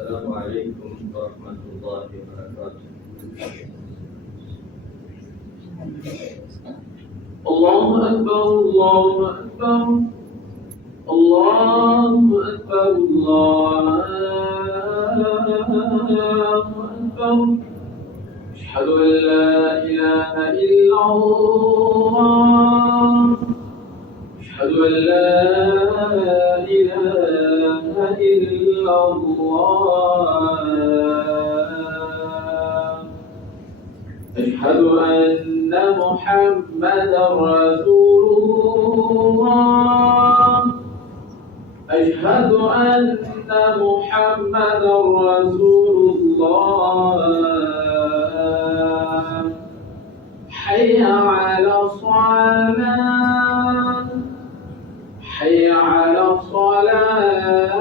السلام عليكم ورحمة الله وبركاته. الله أكبر الله أكبر الله أكبر الله أكبر. أشهد أن لا إله إلا الله أشهد أن لا إله إلا الله أشهد أن محمدا رسول الله أشهد أن محمدا رسول الله حي على الصلاة حي على الصلاة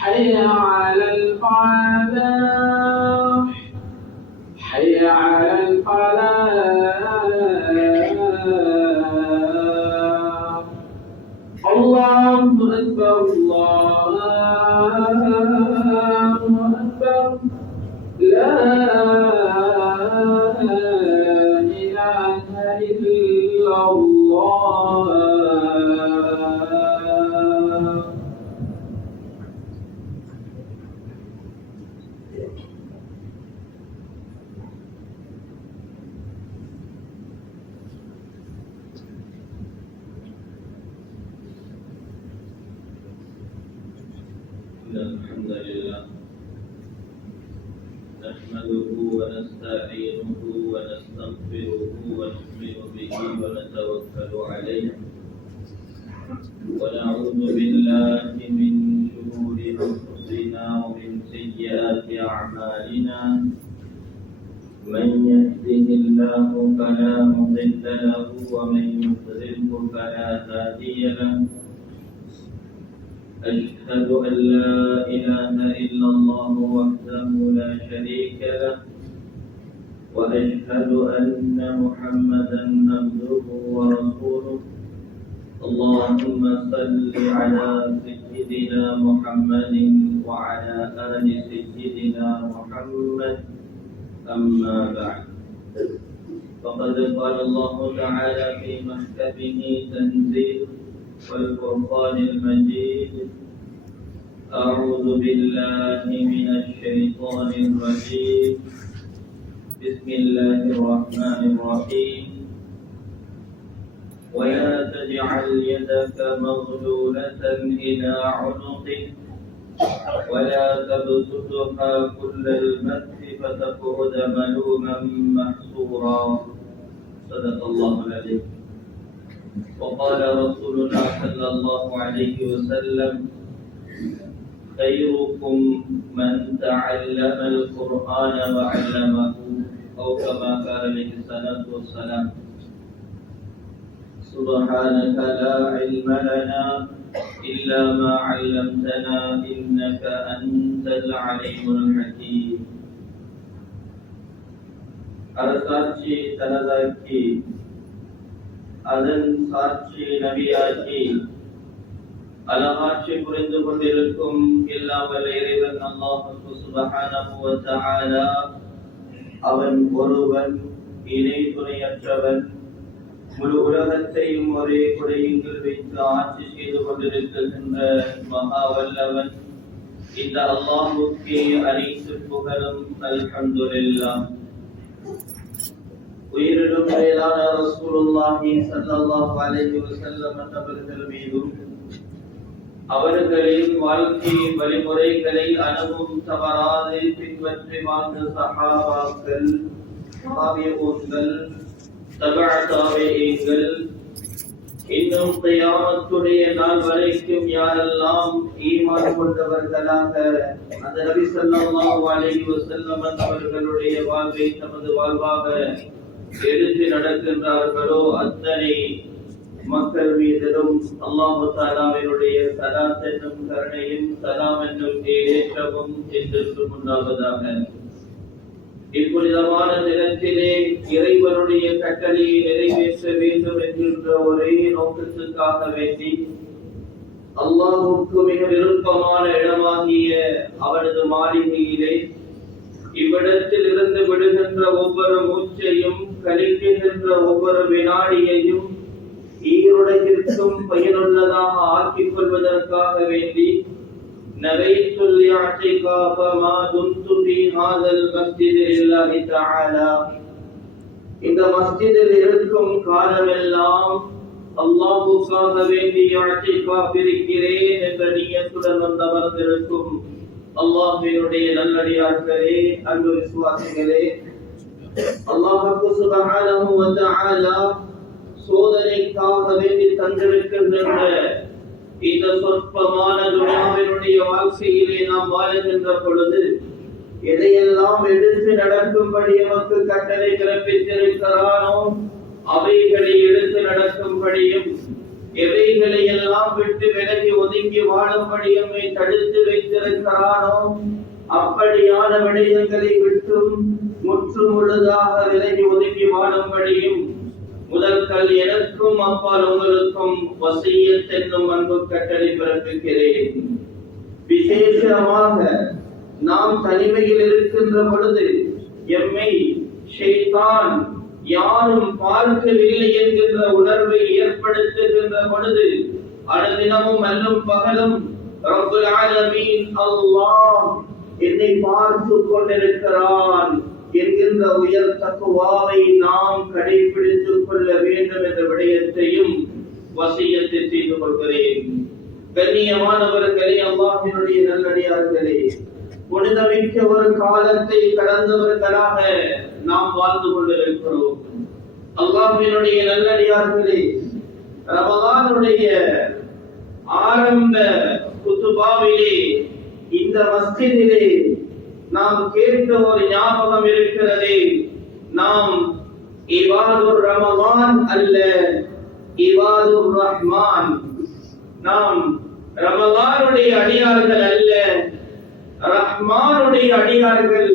حي على الفلاح حي على الفلاح. الله أكبر الله أكبر لا إله إلا الله. الحمد لله نحمده ونستعينه ونستغفره ونؤمن به ونتوكل عليه ونعوذ بالله من شرور أنفسنا ومن سيئات أعمالنا. من يهده الله فلا مضل له ومن يضلله فلا هادي له. أشهد أن لا إله إلا الله وحده لا شريك له وأشهد أن محمدا عبده ورسوله. اللهم صل على سيدنا محمد وعلى آل سيدنا محمد. أما بعد فقد قال الله تعالى في محكمه تنزيل والفرقان المجيد: أعوذ بالله من الشيطان الرجيم. بسم الله الرحمن الرحيم. ولا تجعل يدك مغلولة إلى عنقك ولا تبسطها كل البسط فتقعد ملوما محسورا. صدق الله العظيم. وقال رسولنا صلى الله عليه وسلم: خيركم من تعلم القرآن وعلمه، أو كما قال عليه الصلاة والسلام. سبحانك لا علم لنا إلا ما علمتنا إنك أنت العليم الحكيم. அரசாட்சி தனதாக்கி அதன் சாட்சி நபியாக்கி அலமாட்சி புரிந்து கொண்டிருக்கும் எல்லாம் வல்ல இறைவன் அல்லாஹ் சுப்ஹானஹு வ தஆலா அவன் ஒருவன், இணை துணையற்றவன், முழு உலகத்தையும் ஒரே குடையின் கீழ் வைத்து ஆட்சி செய்து கொண்டிருக்கின்ற மகா வல்லவன். இந்த அல்லாஹ்வுக்கே அனைத்து புகழும். அல்ஹம்துலில்லாஹ். உயிரிடும் மேலான ரசூலுல்லாஹி ஸல்லல்லாஹு அலைஹி வஸல்லம் அவர்கள் மீதும் அவர்களின் வாழ்க்கை வழிமுறைகளை அணுகும் தவறாது பின்பற்றி வாழ்ந்த சஹாபாக்கள், தாபிஊன்கள், தபஅ தாபிஈன்கள், இன்னும் கியாமத்துடைய நாள் வரைக்கும் யாரெல்லாம் ஈமான் கொண்டவர்களாக அந்த நபி ஸல்லல்லாஹு அலைஹி வஸல்லம் அவர்களுடைய வாழ்வை தமது வாழ்வாக எடுத்து நடக்கின்றார்களோ அத்தனை மக்கள் மீதிலும் அல்லாஹு தஆலாவினுடைய ஸலாத் என்னும் கருணையும் சலாம் என்னும் ஏற்றமும் என்றென்றும் உண்டாவதாக. இப்புனிதமான தினத்திலே இறைவனுடைய கட்டளையை நிறைவேற்ற வேண்டும் என்கின்ற ஒரே நோக்கத்துக்காக வேண்டி அல்லாஹ்வுக்கு மிக விருப்பமான இடமாகிய அவனது மாளிகையிலே இவ்விடத்தில் இருந்து விடுகின்ற ஒவ்வொரு மூச்சையும் கழிக்கின்ற ஒவ்வொரு வினாடியையும் ஈருலகிற்கும் பயனுள்ளதாக ஆக்கிக் கொள்வதற்காக வேண்டி நவைத்துல் இஅ்திகாஃப மா துன்து ஃபீ ஹாதல் மஸ்ஜித் லில்லாஹி தஆலா, இந்த மஸ்ஜிதில் இருக்கும் காலமெல்லாம் அல்லாஹ்வுக்காக வேண்டி இஅ்திகாஃப் இருக்கிறேன் என்ற நியத்துடன் வந்தமர்ந்திருக்கும் அல்லாஹ்வினுடைய நல்லடியார்களே, அன்பு விசுவாசிகளே, அல்லாஹ் சுப்ஹானஹு வ தஆலா சோதனைக்காக வேண்டி தந்திருக்கின்ற இந்த சொற்பமான துன்யாவினுடைய வாழ்க்கையிலே நாம் வாழுகின்ற பொழுது எதையெல்லாம் எடுத்து நடக்கும்படி எமக்கு கட்டளை பிறப்பித்திருக்கிறானோ அவைகளை எடுத்து நடக்கும்படியும் எவைகளை எல்லாம் விட்டு விலகி ஒதுங்கி வாழும்படி எம்மை தடுத்து வைத்திருக்கிறானோ அப்படியான விடயங்களை விட்டும் முற்று முழுதாக விலகி ஒதுங்கி வாழும்படியும் முதற்கல் எனக்கும் அப்பால் உங்களுக்கும் வசியத் என்னும் அன்பு கட்டளை பிறப்பிக்கிறேன். விசேஷமாக நாம் தனிமையில் இருக்கின்ற பொழுது எம்மை ஷைத்தான் யாரும் பார்க்கவில்லை என்கின்ற உணர்வை ஏற்படுத்துகின்ற பொழுது அனுதினமும் அல்லும் பகலும் ரப்புல் ஆலமீன் அல்லாஹ் என்னை பார்த்து கொண்டிருக்கிறான் என்கின்ற உயர் தக்வாவை நாம் கடைபிடித்துக் கொள்ள வேண்டும் என்ற விடயத்தையும் வசியத்தை செய்து கொள்கிறேன். கண்ணியமானவர்களே, அல்லாஹ்வினுடைய நல்லடியார்களே, புனிதமிக்க ஒரு காலத்தை கடந்தவர்களாக நாம் வாழ்ந்து கொண்டிருக்கிறோம். அல்லாஹ்வினுடைய நல்லடியார்களே, ரமலானுடைய ஆரம்ப குதுபாவிலே இந்த மஸ்ஜிதிலே நாம் கேட்ட ஒரு ஞாபகம் இருக்கிறதே, நாம் இபாதுர் ரமலான் அல்ல இபாதுர் ரஹ்மான், நாம் ரமலானுடைய அடியார்கள் அல்ல ரஹ்மானுடைய அடியார்கள்.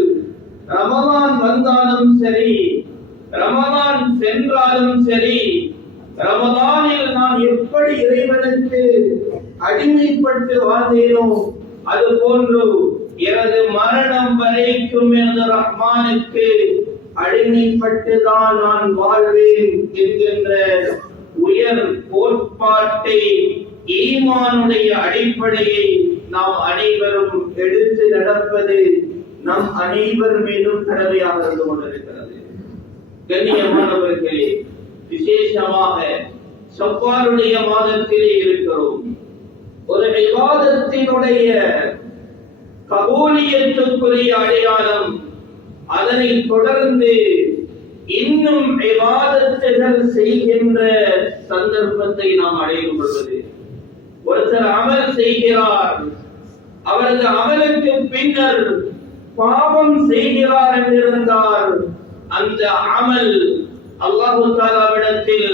ரமலான் வந்தாலும் சரி, ரமலான் சென்றாலும் சரி, ரமலானில் நான் எப்படி இறைவனுக்கு அடிமைப்பட்டு வாழ்ந்தேனோ அது போன்று எனது மரணம் வரைக்கும் எனது ரஹ்மானுக்கு அடிமைப்பட்டுதான் நான் வாழ்வேன் என்கின்ற உயர் கோட்பாட்டை, ஈமானுடைய அடிப்படையை நாம் அனைவரும் எடுத்து நடப்பது நம் அனைவர் மீதும் கடமையாக இருந்து கொண்டிருக்கிறது. கண்ணியமானவர்களே, விசேஷமாக ஷவ்வாலுடைய மாதத்திலே இருக்கிறோம். ஒரு இபாதத்தினுடைய கபூலியத்துக்குரிய அடையாளம், அதனை தொடர்ந்து இன்னும் இபாதத்துகள் செய்கின்ற சந்தர்ப்பத்தை நாம் அடைந்து கொள்வது. ஒருத்தர் அமல் செய்கிறார், அவரது அமலுக்கு பின்னர் பாவம் செய்கிறார் என்றிருந்தால் அந்த அமல் அல்லாஹ் தஆலாவிடத்தில்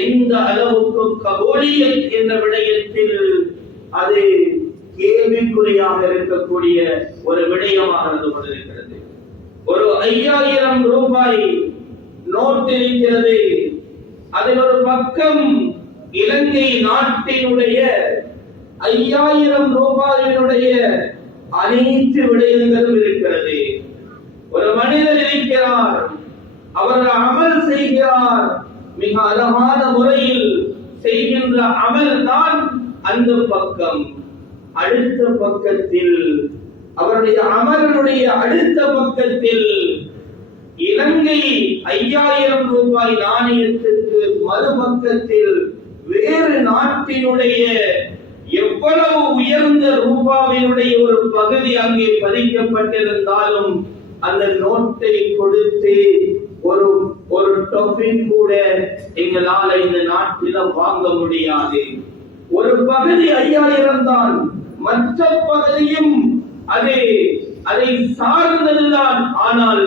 எந்த அளவுக்கு கபூலியத் என்ற விடயத்தில் அது கேள்விக்குறியாக இருக்கக்கூடிய ஒரு விடயமாக இருந்து கொண்டிருக்கிறது. ஒரு 5000 ரூபாய் நோட் இருக்கிறது, அதில் ஒரு பக்கம் இலங்கை நாட்டினுடைய 5000 ரூபாயினுடைய அனைத்து விடயங்களும் இருக்கிறது. ஒரு மனிதர் இருக்கிறார், அவர் அமல் செய்கிறார், மிக அழகான முறையில் செய்கின்ற அமல் தான் அந்த பக்கம். அடுத்த பக்கத்தில் அவருடைய அமலுடைய அடுத்த பக்கத்தில் இலங்கை 5000 ரூபாய் நாணயத்திற்கு மறுபக்கத்தில் வேறு நாட்டினுடைய எவ்வளவு உயர்ந்த ரூபாவினுடைய ஒரு பகுதி அங்கே பதிக்கப்பட்டிருந்தாலும் அந்த நோட்டை கொடுத்து ஒரு டொஃபின் கூட எங்களால் இந்த நாட்டில வாங்க முடியாது. ஒரு பகுதி 5000 தான், மற்ற பகுதியும் அதை சார்ந்ததுதான். ஆனால்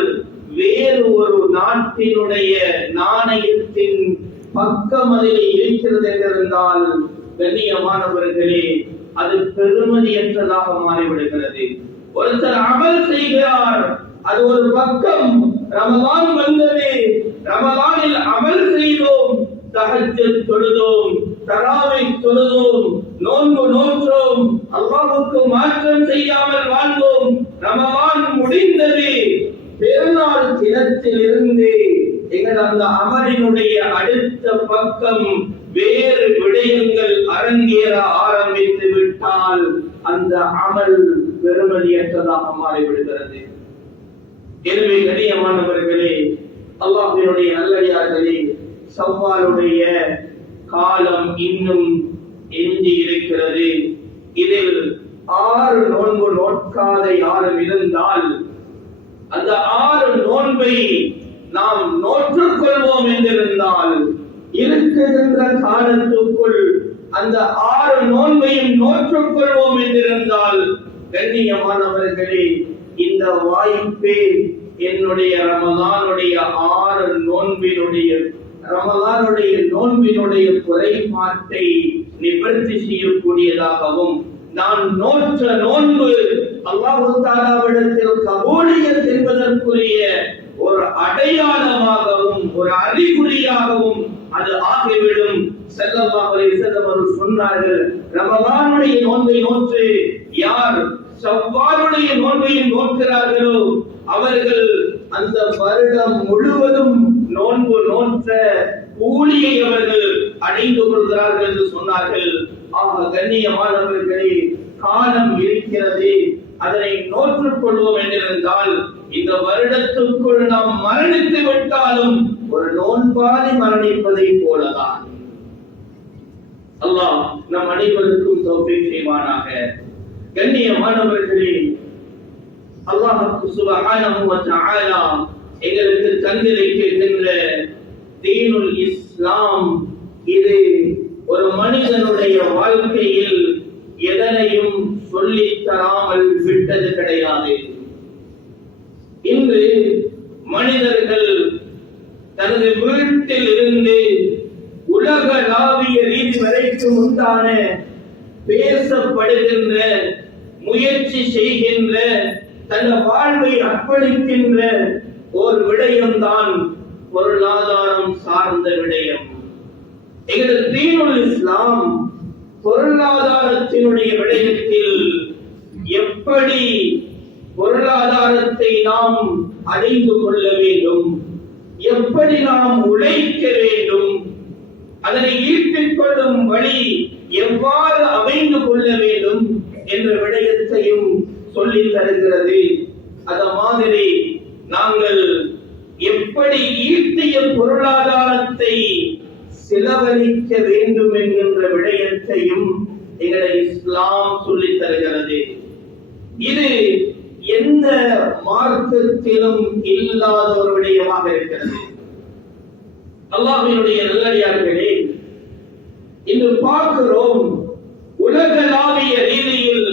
வேறு ஒரு நாட்டினுடைய நாணயத்தின் பக்கம் அதில் இருக்கிறது என்றிருந்தால் கண்ணியமானவர்களே, அது பெருமதியற்றதாக மாறிவிடுகிறது. ஒருத்தர் அமல் செய்கிறார், அது ஒரு பக்கம். ரமலான் வந்தது, ரமலானில் அமல் செய்தோம், தஹஜ்ஜத் தொழுதோம், தராவீஹ் தொழுதோம், நோன்பு நோற்றோம், அல்லாஹ்வுக்கு மாற்றம் செய்யாமல் வாழ்ந்தோம். ரமலான் முடிந்தது, பெருநாள் தினத்திலிருந்து எங்கள் அந்த அமலினுடைய அடுத்த பக்கம் வேறு விடயங்கள் அரங்கேற ஆரம்பித்து விட்டால் அந்த அமல் பெருமதியற்றதாக மாறிவிடுகிறது. எனவே கண்ணியமானவர்களே, அல்லாஹ்வினுடைய நல்லடியார்களே, ஷவ்வாலுடைய காலம் இன்னும் எஞ்சி இருக்கிறது. இதில் 6 நோன்பு நோட்காத யாரும் இருந்தால் அந்த 6 நோன்பை நாம் நோற்றுக் கொள்வோம் என்றிருந்தால் இருக்குகின்ற காலத்துக்குள் அந்த 6 நோன்பையும் நோற்றுக் கொள்வோம் என்றிருந்தால், கண்ணியமானவர்களே, இந்த வாய்ப்பே என்னுடைய ரமலானுடைய 6 நோன்பினுடைய குறைபாட்டை நிவர்த்தி செய்யக்கூடியதாகவும், நான் நோற்ற நோன்பு அல்லாஹ் தஆலாவிடத்தில் கபூலியத் என்பதற்குரிய ஒரு அடையாளமாகவும் ஒரு அறிகுறியாகவும் அது ஆகிவிடும். ஸல்லல்லாஹு அலைஹி வஸல்லம் அவர்கள் சொன்னார்கள், ரமலானுடைய நோன்பை நோற்று யார் ஷவ்வாலுடைய நோன்பையும் நோக்கிறார்களோ அவர்கள் அந்த வருடம் முழுவதும் நோன்பு நோற்ற கூலியை அவர்கள் அடைந்து கொள்கிறார்கள் என்று சொன்னார்கள். ஆக கண்ணியமானவர்களே, காலம் இருக்கிறது, அதனை நோற்றுக் கொள்வோம் என்றிருந்தால் இந்த வருடத்துக்குள் நாம் மரணித்து விட்டாலும் ஒரு நோன்பாளி மரணிப்பதை போலதான். அல்லாஹ் நம் அனைவருக்கும் தௌஃபீக் செய்வானாக. கண்ணியமானவர்களே, அல்லாஹ் சுப்ஹானஹு வ தஆலா எங்களுக்கு தந்திருக்கின்ற தீனுல் இஸ்லாம் இது ஒரு மனிதனுடைய வாழ்க்கையில் எதனையும் சொல்லித் தராமல் விட்டது கிடையாது. இன்று மனிதர்கள் தனது வீட்டில் இருந்து உலகளாவிய ரீதி வரைக்கும் உண்டான பேசப்படுகின்ற, முயற்சி செய்கின்ற, தன் வாழ்வை அர்ப்பணிக்கின்ற ஒரு விடயம்தான் பொருளாதாரம் சார்ந்த விடயம். எங்களது தீனுல் இஸ்லாம் பொருளாதாரத்தினுடைய விடயத்தில் எப்படி பொருளாதாரத்தை நாம் அடைந்து கொள்ள வேண்டும், எப்படி நாம் உழைக்க வேண்டும், அதனை ஈர்த்துக் கொள்ளும் வழி எவ்வாறு அமைந்து கொள்ள வேண்டும் என்ற விடயத்தையும் சொல்லித் தருகிறது. அத மாதிரி நாங்கள் எப்படி ஈட்டிய பொருளாதாரத்தை செலவழிக்க வேண்டும் என்கின்ற விடயத்தையும் எங்களை இஸ்லாம் சொல்லித் தருகிறது. இது எந்த மார்க்கத்திலும் இல்லாத ஒரு விடயமாக இருக்கிறது. அல்லாஹ்வினுடைய நல்லடியார்களே, இன்று பார்க்கிறோம், உலகளாவிய ரீதியில்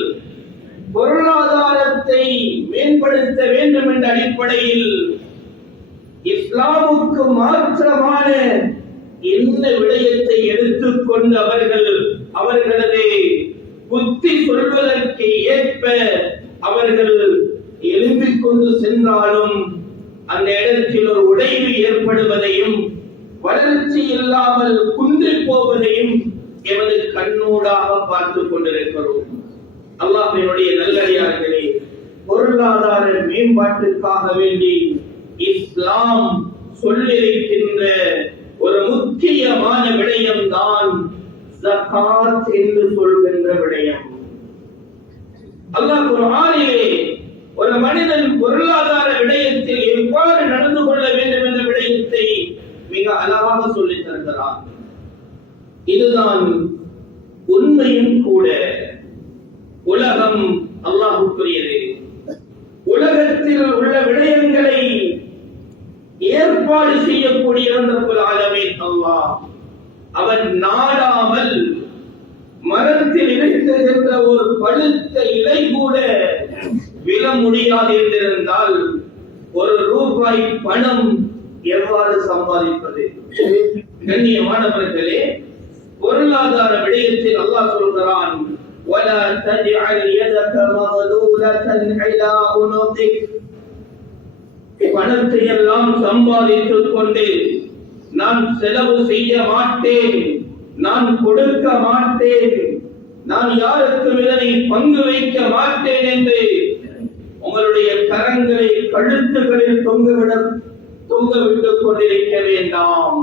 பொருளாதாரத்தை மேம்படுத்த வேண்டும் என்ற அடிப்படையில் இஸ்லாமுக்கு மாற்றமான என்ன விடயத்தை எடுத்துக்கொண்டு அவர்களது புத்தி சொல்வதற்கு ஏற்ப அவர்கள் எழும்பிக் கொண்டு சென்றாலும் அந்த இடத்தில் ஒரு உடைவு ஏற்படுவதையும் வளர்ச்சி இல்லாமல் குன்றி போவதையும் எமது கண்ணூடாக பார்த்துக் கொண்டிருக்கிறோம். அல்லாஹ்வினுடைய நல்லடியார்களே, பொருளாதார மேம்பாட்டுக்காக வேண்டி இஸ்லாம் சொல்லிருக்கின்ற ஒரு முக்கியமான விடயம் தான் ஜகாத் என்று சொல்கின்ற விடயம். அல்லாஹ் குர்ஆனிலே ஒரு மனிதன் பொருளாதார விடயத்தில் எவ்வாறு நடந்து கொள்ள வேண்டும் என்ற விடயத்தை மிக அழகாக சொல்லித் தருகிறார். இதுதான் உண்மையும் கூட. உலகம் அல்லாஹ்வுக்குரியது. உலகத்தில் உள்ள விடயங்களை ஏற்பாடு செய்யக்கூடியவன் ரப்புல் ஆலமீன் அல்லாஹ். அவன் நாடாமல் மரத்தில் இருக்கின்ற ஒரு பழுத்த இலை கூட விழ முடியாது என்றிருந்தால் ஒரு ரூபாய் பணம் எவ்வாறு சம்பாதிப்பது? கண்ணியமானவர்களே, பொருளாதார விடயத்தில் அல்லாஹ் சொல்கிறான், وَلَا تَجْعَلْ يَدَكَ مَغْلُولَةً إِلَى عُنُقِكَ. பணத்தை எல்லாம் சம்பாதித்துக் கொண்டு நான் செலவு செய்ய மாட்டேன், நான் கொடுக்க மாட்டேன், நான் யாருக்கும் இதனை பங்கு வைக்க மாட்டேன் என்று உங்களுடைய கரங்களை கழுத்துகளில் தொங்கவிட்டுக் கொண்டிருக்க வேண்டாம்.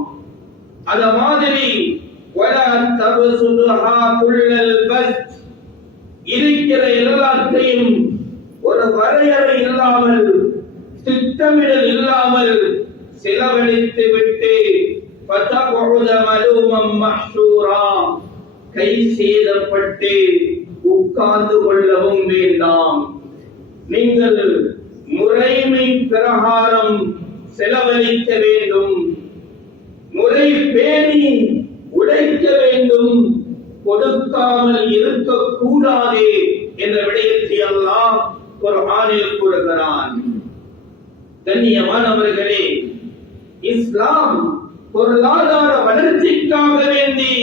அத மாதிரி இருக்கிற எல்லாத்தையும் ஒரு வரையறை இல்லாமல், திட்டமிடல் இல்லாமல் செலவழித்து விட்டு கை சேதப்பட்டு உட்கார்ந்து கொள்ளவும் வேண்டாம். நீங்கள் முறைமை பிரகாரம் செலவழிக்க வேண்டும், முறை பேணி உழைக்க வேண்டும், கொடுக்காமல் இருக்கக்கூடாது என்ற விடயத்தை அல்லாஹ் குர்ஆனில் கூறுகிறான். கண்ணியமானவர்களே, இஸ்லாம் பொருளாதார வளர்ச்சிக்காக வேண்டி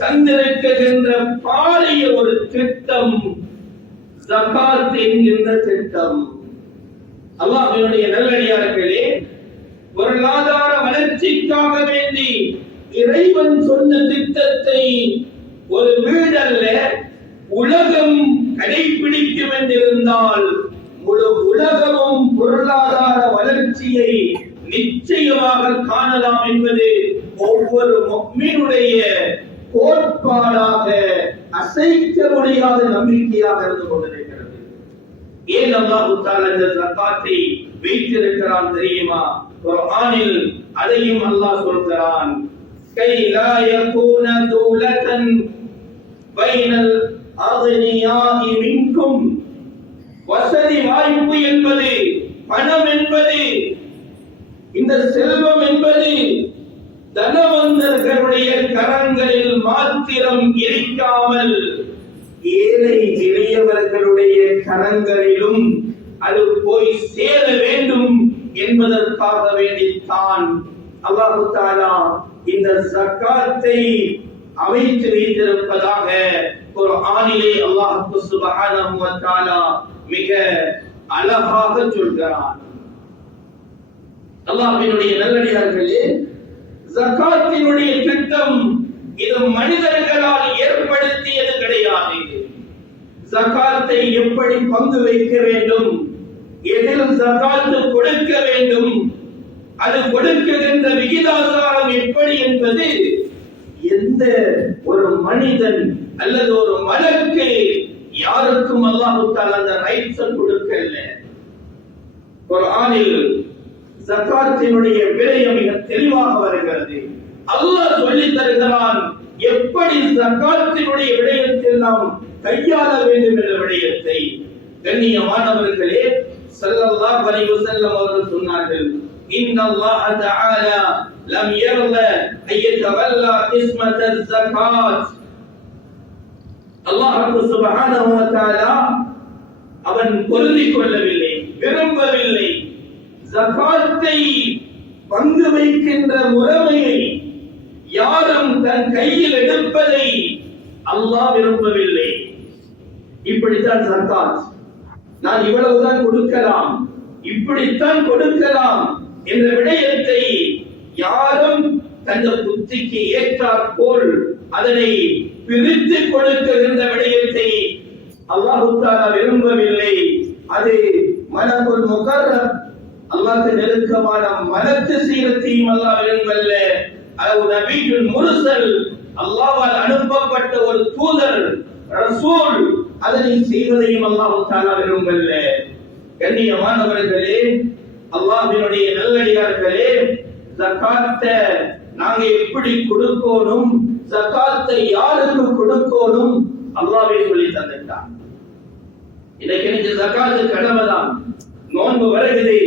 தந்திருக்கின்ற பாரிய ஒரு திட்டம் ஜகாத் என்கின்ற திட்டம். அல்லாஹ்வினுடைய நல்லடியார்களே, பொருளாதார வளர்ச்சிக்காக வேண்டி இறைவன் சொன்ன திட்டத்தை ஒரு வீடல்ல உலகம் கடைபிடிக்கும் என்றிருந்தால் முழு உலகமும் பொருளாதார வளர்ச்சியை நிச்சயமாக காணலாம் என்பது ஒவ்வொரு முஃமினுடைய கோட்பாடாக, அசைக்க முடியாத நம்பிக்கையாக இருந்து கொண்டிருக்கிறது. ஏன் அல்லாஹ் தஆலா இந்த ஜகாத்தை வைத்திருக்கிறான் தெரியுமா? குர்ஆனில் அதையும் அல்லாஹ் சொல்கிறான். கை லா யகூன தௌலதன் பைனல் அக்னியாஇ மின்கும். வசதி வாய்ப்பு என்பது, பணம் என்பது, இந்த செல்வம் என்பது தனவந்தர்களுடைய கரங்களில் மாத்திரம் இருக்காமல் ஏழை எளியவர்களுடைய கரங்களிலும் அது போய் சேர வேண்டும் என்பதற்காக வேண்டித்தான் அல்லாஹ் தஆலா இந்த ஜகாத்தை அமைத்து வைத்திருப்பதாக குர்ஆனிலே அல்லாஹ் சுப்ஹானஹு வ தஆலா மிக அழகாக சொல்கிறான். அல்லாஹ்வினுடைய நல்லடியார்களே, ஜகாத்தினுடைய திட்டம் இது மனிதர்களால் ஏற்படுத்தியது கிடையாது. ஜகாத்தை எப்படி பங்கு வைக்க வேண்டும், எதில் ஜகாத் கொடுக்க வேண்டும், அது கொடுக்கின்ற விகிதாசாரம் எப்படி என்பது எந்த ஒரு மனிதன் அல்லது ஒரு மலக்கு யாருக்கும் அல்லாஹ் தஆலா அந்த ரைட்ஸ் கொடுக்கல. குர்ஆனில் ஜகாத்தினுடைய விடயம் மிக தெளிவாக வருகிறது. அல்லாஹ் சொல்லித் தருகிறான் எப்படி ஜகாத்தினுடைய விடயத்தில் நாம் கையாள வேண்டும் என்ற விடயத்தை. கண்ணியமானவர்களே, ஸல்லல்லாஹு அலைஹி வஸல்லம் அவர்கள் சொன்னார்கள், இன்னல்லாஹ தஆலா லம் யர்த அய்யதவல்லா இஸ்மத ஸகாத். அல்லாஹ் சுப்ஹானஹு வ தஆலா அவன் பொருந்திக் கொள்ளவில்லை, விரும்பவில்லை. ஜகாத்தை பங்கு வைக்கின்ற முறைமையை யாரும் தன் கையில் எடுப்பதை அல்லாஹ் விரும்பவில்லை. இப்படித்தான் ஜகாத், நான் இவ்வளவுதான் கொடுக்கலாம், இப்படித்தான் கொடுக்கலாம் என்ற விடயத்தை யாரும் தந்த புத்திக்கு ஏற்றாற் போல் அதனை பிரித்து கொடுக்கின்ற விடயத்தை அல்லாஹ் தஆலா விரும்பவில்லை. அது மலக்குல் முகர்ரப், அல்லாஹ்வுக்கு நெருக்கமான மலக்கு சீரத்தையும் அல்லாஹ் விரும்பல்ல. அது நபியுல் முர்சல், அல்லாஹ்வால் அனுப்பப்பட்ட ஒரு தூதர், ரசூல், அதனை செய்வதையும் அல்லாஹ் தஆலா விரும்பல்ல. கண்ணியமானவர்களே, அல்லாஹ்வினுடைய நல்லடியார்களே, ஜகாத்தை நாங்க எப்படி கொடுக்கணும், ஜகாத்தை யாருக்கு கொடுக்கணும் அல்லாஹ்வே சொல்லி தந்துட்டான். இன்னைக்கு எனக்கு ஜகாத் கடமைதான். நோன்பு வருகிறது,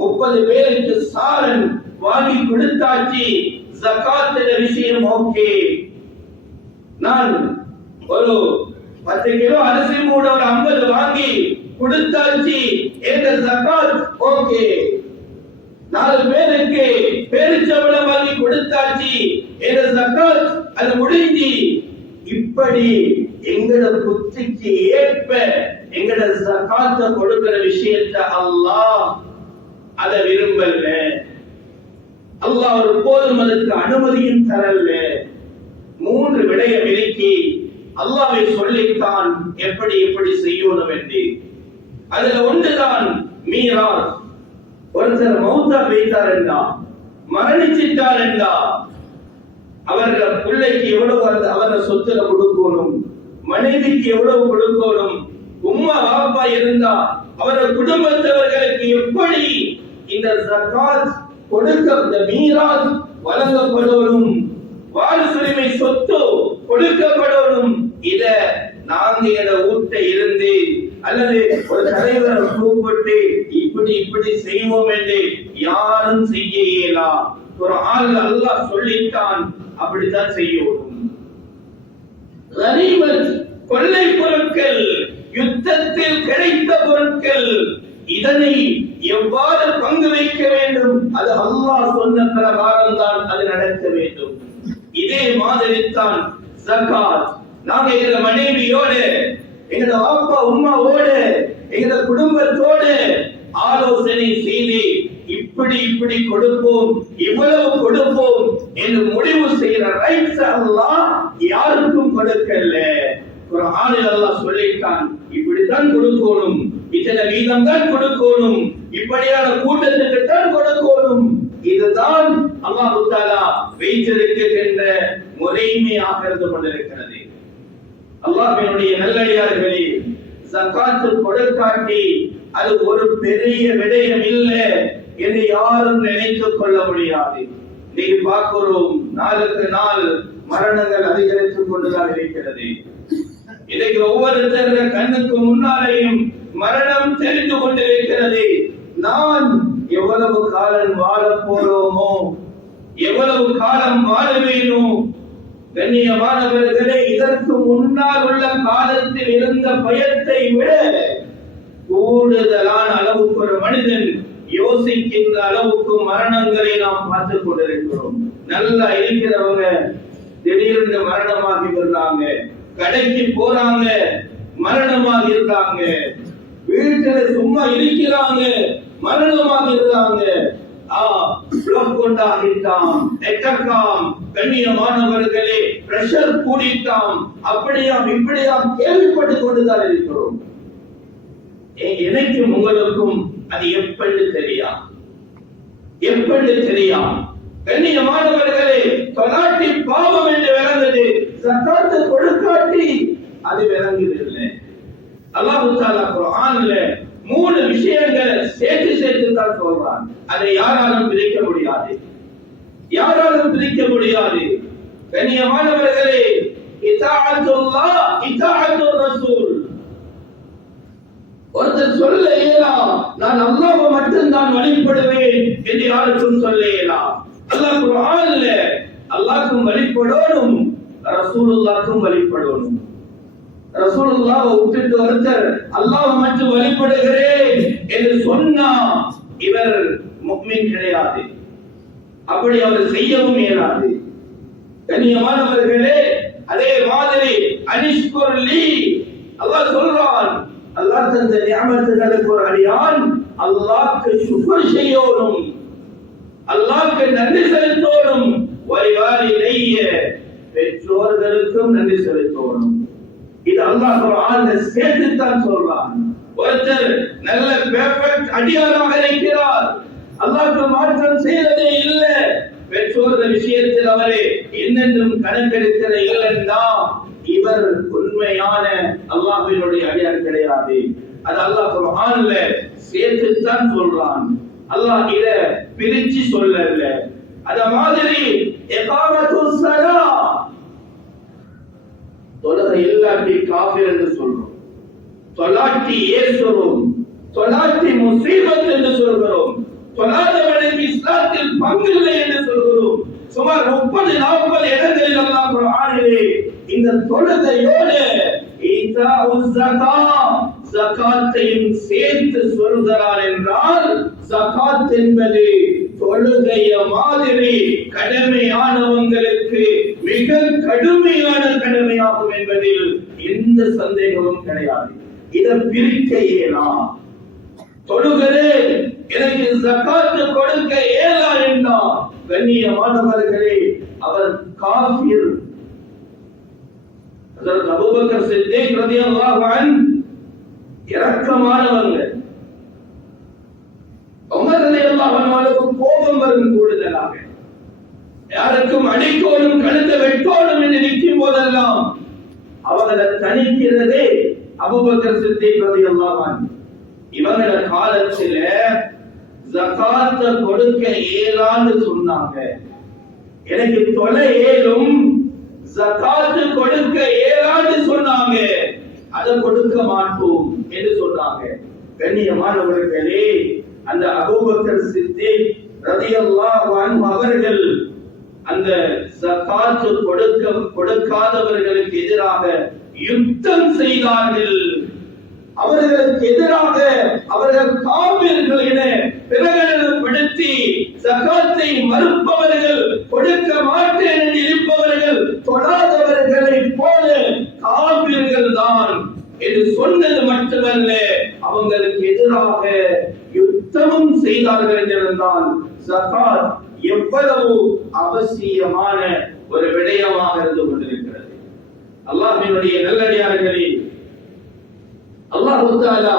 30 பேருக்கு சாரன் வாங்கி கொடுத்தாச்சு, ஜகாத் விஷயம் ஓகே. நான் ஒரு 10 கிலோ அரிசி மூட ஒரு 50 வாங்கி கொடுத்தாச்சு, என்ற ஜகாத் ஓகே. 4 பேருக்கு பேரிச்சம்பழம் வாங்கி கொடுத்தாச்சு, என்ற ஜகாத் அது முடிஞ்சு. இப்படி எங்கட புத்திக்கு ஏற்ப எங்கட ஜகாத்தை கொடுக்கிற விஷயத்தை அல்லாஹ் அதை விரும்பல. அல்லாஹ் ஒரு போதும் அதற்கு அனுமதியும் தரல. 3 விடயம் இருக்கு. அல்லாஹ்வே சொல்லித்தான் எப்படி எப்படி செய்யணும் என்று. அதுல ஒன்றுதான் மீராஸ். ஒருத்தர் மௌத்தா போய்த்தார் என்றா, மரணிச்சிட்டார் என்றா, அவர்கள் பிள்ளைக்கு எவ்வளவு அவர்கள் சொத்துல கொடுக்கணும், மனைவிக்கு எவ்வளவு கொடுக்கணும், உம்மா பாப்பா இருந்தா அவர்கள் குடும்பத்தவர்களுக்கு எப்படி இந்த ஜகாத் கொடுக்க மீராஸ் வழங்கப்படணும், வாரிசுரிமை சொத்து கொடுக்கப்படணும். இத நாங்க என ஊட்ட இருந்து அல்லது ஒரு தலைவரை கூப்பிட்டு இப்படி இப்படி செய்வோம் என்று யாரும் செய்ய இயலா. ஒரு ஆள் அல்லாஹ் சொல்லிட்டான், அப்படித்தான் செய்யணும். கனிமத் கொள்ளை பொருட்கள், யுத்தத்தில் கிடைத்த பொருட்கள், இதனை எவ்வாறு பங்கு வைக்க வேண்டும், அது அல்லாஹ் சொன்ன பிரகாரம் தான் அது நடக்க வேண்டும். இதே மாதிரி தான் ஜகாத். நாங்க எங்க மனைவியோடு, எங்க அப்பா உம்மாவோடு, எங்க குடும்பத்தோடு ஆலோசனை செய்து இப்படி இப்படி கொடுப்போம், இவ்வளவு கொடுப்போம் என்று முடிவு செய்யற ரைட்ஸ் அல்லாஹ் யாருக்கும் கொடுக்கல. குர்ஆனில் அல்லாஹ் சொல்லிட்டான், இப்படித்தான் கொடுக்கணும், இத்தனை வீதம் தான் கொடுக்கணும், இப்படியான கூட்டத்துக்கு தான் கொடுக்கணும். இதுதான் அல்லாஹ் தஆலா வைத்திருக்கின்ற முறைமையாக இருந்து கொண்டிருக்கிறது. அல்லாஹ்வினுடைய நல்லடியார்களே, ஜகாத் கொடுக்காட்டி அது ஒரு பெரிய விடயம் இல்லை என்று யாரும் நினைத்துக் கொள்ள முடியாது. நீங்க பார்க்கிறோம், நாளுக்கு நாள் மரணங்கள் அதிகரித்துக் கொண்டுதான் இருக்கிறது. இன்னைக்கு ஒவ்வொருத்தருடைய கண்ணுக்கு முன்னாலேயும் மரணம் தெரிந்து கொண்டிருக்கிறது. நான் எவ்வளவு காலம் வாழ போறோமோ, எவ்வளவு காலம் வாழவேனோ. கண்ணியமானவர்களே, இதற்கு முன்னால் உள்ள காலத்தில் இருந்த பயத்தை விட கூடுதலான அளவுக்கு ஒரு மனிதன் யோசிக்கின்ற அளவுக்கு மரணங்களை நாம் பார்த்துக் கொண்டிருக்கிறோம். நல்லா இருக்கிறவங்க திடீர்னு மரணமாகி வருகிறாங்க, கடைக்கு போறாங்க மரணமாக இருந்தாங்க, வீட்டுல சும்மா இருக்கிறாங்க மரணமாக இருந்தாங்க. கண்ணியமானவர்களே, பிரஷர் கூடிட்டாம், அப்படியாம் இப்படியாம் கேள்விப்பட்டுக் கொண்டுதான் இருக்கிறோம். எனக்கும் உங்களுக்கும் அது எப்படி தெரியா, எப்படி தெரியா? கண்ணியமானவர்களே, தொலாட்டி பாவம் என்று விளங்குது, ஜகாத் கொடுக்காட்டி அது விளங்குதில்லை. அல்லாஹ் தஆலா குர்ஆன்ல 3 விஷயங்களை சேர்த்து தான் சொல்றான். அதை யாராலும் பிரிக்க முடியாது, யாராலும் பிரிக்க முடியாது. கண்ணியமானவர்களே, இதாஅத்துல்லாஹ் இதாஅத்துர் ரசூல். ஒருத்தர் சொல்ல இயலாம், நான் அல்லாஹ்வை மட்டும் தான் வழிபடுவேன் என்று யாருக்கும் சொல்ல இயலாம். அல்லாஹ் குர்ஆன்ல அல்லாஹ்வுக்கும் வழிபடணும், ரசூலுல்லாஹ்வுக்கும் வழிபடணும். ரசூலுல்லாஹ் விட்டுட்டு ஒருத்தர் அல்லாஹ் மட்டும் வழிபடுகிறேன் என்று சொன்னா இவர் முஃமின் கிடையாது, அப்படி அவர் செய்யவும் இயலாது. கண்ணியமானவர்களே, அதே மாதிரி அனிஷ்குர்லி, அல்லாஹ் சொல்றான், அல்லாஹ் தந்த நிஅமத்துகளுக்கு ஒரு அடியான் அல்லாஹ்க்கு ஷுக்ர் செய்யணும், அல்லாஹ்க்கு நன்றி செலுத்தணும். வலிவாலிதைய, பெற்றோர்களுக்கும் நன்றி செலுத்தணும். இது அல்லாஹ் குர்ஆன்ல சேர்த்து தான் சொல்றான். ஒருத்தர் நல்ல பெர்ஃபெக்ட் அடியாராக இருக்கிறார், அல்லாஹ்க்கு மாற்றம் செய்யறதே இல்லை, பெற்றோர்கள் விஷயத்தில் அவரே என்னென்றும் கணக்கெடுக்கிற இல்லைன்னா இவர் உண்மையான அல்லாஹ்வினுடைய அடியார் கிடையாது. அது அல்லாஹ் குர்ஆன்ல சேர்த்து தான் சொல்றான். அல்லாஹ் இத பிரிச்சு சொல்லல. அத மாதிரி இகாமத்துஸ் ஸலாத், தொழுகை இல்லாட்டி காஃபிர் என்று சொல்றோம், தொலாட்டி ஏசுறோம், தொலாட்டி முசீபத் என்று சொல்கிறோம், தொழாதவனுக்கு இஸ்லாத்தில் பங்கில்லை என்று சொல்கிறோம். சுமார் 30-40 இடங்களில் அல்லாஹ் குர்ஆனிலே இந்த தொழுகையோடு ஜகாத்தையும் சேர்த்து சொல்கிறார். என்றால் ஜகாத் என்பது தொழுகைய மாதிரி கடமையானவங்களுக்கு மிக கடுமையான கடமையாகும் என்பதில் எந்த சந்தேகமும் கிடையாது. இதை பிரிக்க இயலாம். தொழுகிறேன், எனக்கு ஜகாத் கொடுக்க இயலா என்றால் கண்ணியமானவர்களே, அவர் காஃபிர். ஹஜ்ரத் அபூபக்கர் சித்திக் ரலியல்லாஹு அன்ஹு இரக்கமானவங்க. உமர் ரலியல்லாஹு அன்ஹுவுக்கு கோபம் வரும் கூடுதலாக. யாருக்கும் அடிக்கோடும் கழுத்தை வெட்டோடும் என்று நிற்கும் போதெல்லாம் அவங்களை தணிக்கிறதே அபூபக்கர் சித்திக் ரலியல்லாஹு அன்ஹு. இவங்கள காலத்துல ஜகாத் கொடுக்க இயலான்னு சொன்னாங்க. எனக்கு தொலை ஏலும் ஜகாத் கொடுக்க இயலான்னு சொன்னாங்க. அதை கொடுக்க மாட்டோம் என்று சொன்னாங்க. கண்ணியமானவர்களே, அந்த அபூபக்கர் சித்திக் ரலியல்லாஹு அன்ஹு அவர்கள் அந்த ஜகாத் கொடுக்காதவர்களுக்கு எதிராக யுத்தம் செய்தார்கள். அவர்களுக்கு எதிராக அவர்கள் காபிர்கள் என பிரகடனப்படுத்தி ஜகாத்தை மறுப்பவர்கள், கொடுக்க மாட்டேன் என்று இருப்பவர்கள், தொழாதவர்களை போல காபிர்கள் தான் என்று சொன்னது மட்டுமல்ல, அவங்களுக்கு எதிராக யுத்தமும் செய்தார்கள் என்றிருந்தால் ஜகாத் எவ்வளவு அவசியமான ஒரு விடயமாக இருந்து கொண்டிருக்கிறது. அல்லாஹ்வினுடைய நல்லடியார்களே, அல்லாஹ் தஆலா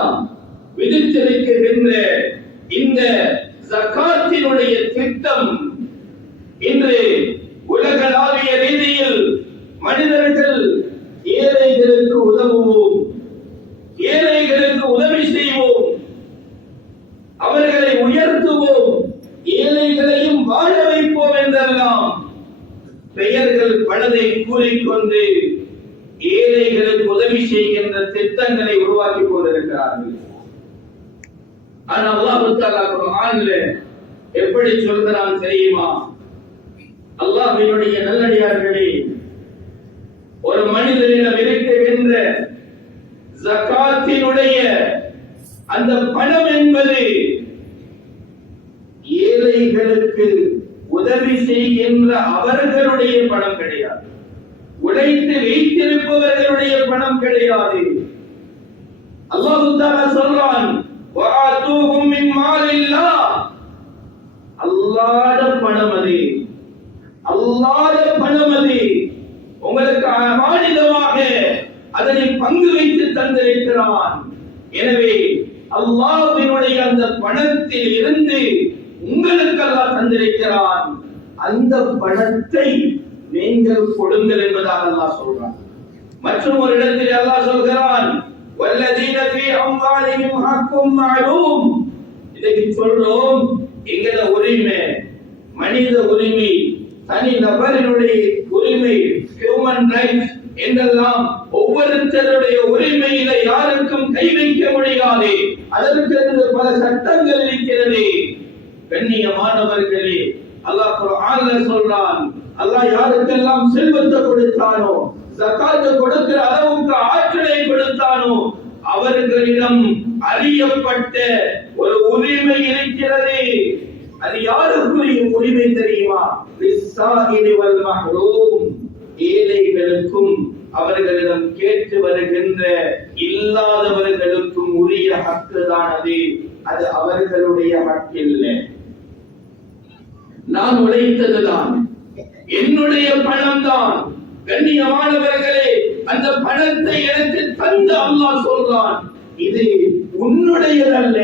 விதித்திருக்கின்ற இந்த ஜகாத்தினுடைய திட்டம் இன்று உலகளாவிய ரீதியில் மனிதர்கள் ஏழைகளுக்கு உதவுவோம், ஏழைகளுக்கு உதவி செய்வோம், அவர்களை உயர்த்துவோம், ஏழைகளையும் வாழ வைப்போம் என்றெல்லாம் பெயர்கள் பலதை கூறிக்கொண்டு ஏழைகளுக்கு உதவி செய்கின்ற திட்டங்களை உருவாக்கி கொண்டிருக்கிறார்கள். ஆனால் அல்லாஹ் தஆலா குர்ஆன்ல எப்படி சொல்கிறான் தெரியுமா? அல்லாஹ்வினுடைய நல்லடியார்களே, ஒரு மனிதனிடம் இருக்கின்ற ஜகாத்தினுடைய அந்த பணம் என்பது ஏழைகளுக்கு உதவி செய்கின்ற அவர்களுடைய பணம் கிடையாது, உழைத்து வைத்திருப்பவர்களுடைய பணம் கிடையாது. அல்லாஹ் தஆலா சொல்றான், வஆதூஹும் மின் மாலில்லாஹ், அல்லாஹ்வுடைய பணம் அது, அல்லாஹ்வுடைய பணம் அது. உங்களுக்கு அமானிதமாக அதனை பங்கு வைத்து தந்திருக்கிறான். எனவே அல்லாஹ்வினுடைய அந்த பணத்தில் இருந்து உங்களுக்கு அல்லாஹ் தந்திருக்கிறான். அந்த பணத்தை நீங்கள் கொடுங்கள் என்பதாக அல்லாஹ் சொல்றான். மற்றும் ஒரு இடத்தில் அல்லாஹ் சொல்கிறான், வல்லதீன ஃபீ அம்வாலிஹிம் ஹக்கும் மஅலூம். இதை சொல்றோம், எங்கட உரிமை, மனித உரிமை, தனி நபரினுடைய உரிமை, ஹியூமன் ரைட்ஸ் என்றெல்லாம் ஒவ்வொருத்தருடைய உரிமையில யாருக்கும் கை வைக்க முடியாது. அதற்கு பல சட்டங்கள் இருக்கிறது. கண்ணியமானவர்களே, அல்லாஹ் குர்ஆன்ல சொல்றான், அல்லாஹ் யாருக்கெல்லாம் செல்வத்தை கொடுத்தானோ, ஜகாத் கொடுக்கிற அளவுக்கு ஆற்றலை கொடுத்தானோ, அவர்களிடம் அறியப்பட்ட ஒரு உரிமை இருக்கிறது. அது யாருக்குரிய உரிமை தெரியுமா? லிஸ்ஸாஇலி வல் மஹ்ரூம், ஏழைகளுக்கும் அவர்களிடம் கேட்டு வருகின்ற இல்லாதவர்களுக்கும் உரிய ஹக்கு தான் அது. அது அவர்களுடைய ஹக்கு இல்லை. நான் உழைத்ததுதான், என்னுடைய பணம் தான். கண்ணியமானவர்களே, அந்த பணத்தை எனக்கு தந்த அல்லாஹ் சொல்றான், இது உன்னுடையதல்ல,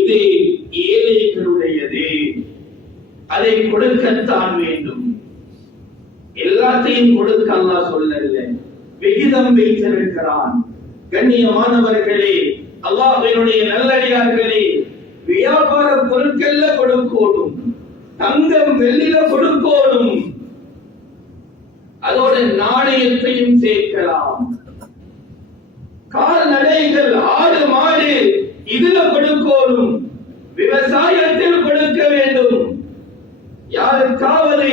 இது ஏழைகளுடையது, அதை கொடுக்கத்தான் வேண்டும். எல்லாத்தையும் கொடுக்க அல்லாஹ் சொல்லல, விகிதம் வைத்திருக்கிறான். கண்ணியமானவர்களே, அல்லாஹ்வினுடைய நல்லடியார்களே, வியாபார பொருட்கள்ல கொடுக்கணும், தங்கம் வெள்ளில கொடுக்கணும், அதோட நாணயத்தையும் சேர்க்கலாம். கால்நடைகள், ஆடு மாடு, இதுல கொடுக்கணும், விவசாயத்தில் கொடுக்க வேண்டும். யாருக்காவது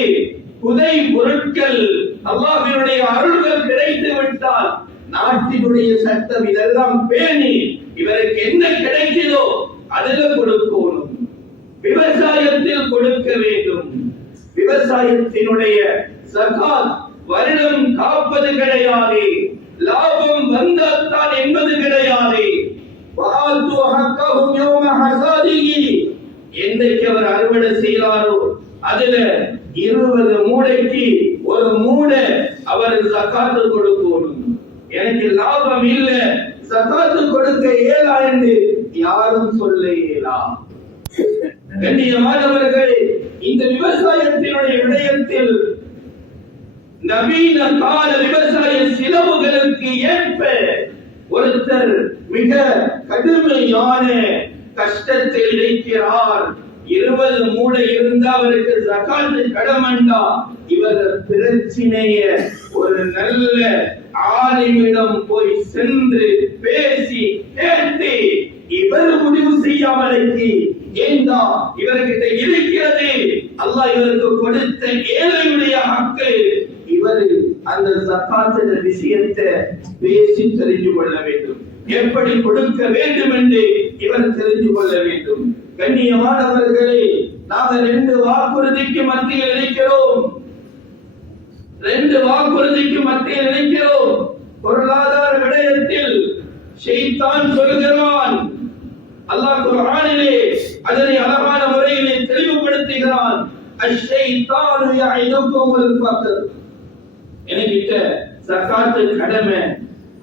புதை பொருட்கள், அல்லாஹ்வினுடைய அருள்கள் கிடைத்து விட்டால் நாட்டினுடைய சட்டம் இதெல்லாம் பேணி இவருக்கு என்ன கிடைக்கிறதோ அதுல கொடுக்கணும். விவசாயத்தில் கொடுக்க வேண்டும். விவசாயத்தினுடைய ஜகாத் வருடம் காப்பது கிடையாது, லாபம் வந்தால்தான் என்பது கிடையாது. வஆது ஹக்கஹும் யௌம ஹஸாதிஹி, என்றைக்கு அவர் அறுவடை செய்கிறாரோ அதுல 20 மூடைக்கு ஒரு மூடை அவர் ஜகாத் கொடுக்கணும். எனக்கு லாபம் இல்ல, ஜகாத்து கொடுக்க இயலா என்று யாரும் சொல்ல இயலா. கண்ணியமானவர்களே, இந்த விவசாயத்தினுடைய விடயத்தில் நவீன கால விவசாய செலவுகளுக்கு ஏற்ப ஒருத்தர் மிக கடுமையான கஷ்டத்தில் இருக்கிறார். 20 மூடை இருந்தா அவருக்கு ஜகாத்து கடமண்டா. இவர் பிரச்சனைய ஒரு நல்ல ஆலிமிடம் போய் சென்று பேசி கேட்டு இவர் முடிவு செய்யாமலைக்கு ஏண்டா இவர்கிட்ட இருக்கிறது, அல்லாஹ் இவருக்கு கொடுத்த ஏழையுடைய ஹக்கு, இவர் அந்த ஜகாத் விஷயத்தை பேசி தெரிந்து கொள்ள வேண்டும், எப்படி கொடுக்க வேண்டும் என்று இவர் தெரிந்து கொள்ள வேண்டும். கண்ணியமானவர்களே, நாங்கள் 2 வாக்குறுதிக்கு மத்தியில் இருக்கிறோம். 2 வாக்குறுதிக்கு மத்தியில் இருக்கிறோம். பொருளாதார விடயத்தில் ஷைத்தான் சொல்கிறான், அல்லாஹ் குர்ஆனிலே அதனை அழகான முறையிலே தெளிவுபடுத்துகிறான். அஷ்-ஷைத்தானு யஇதுகுமுல் ஃபக்ர். என்கிட்ட ஜகாத் கடமை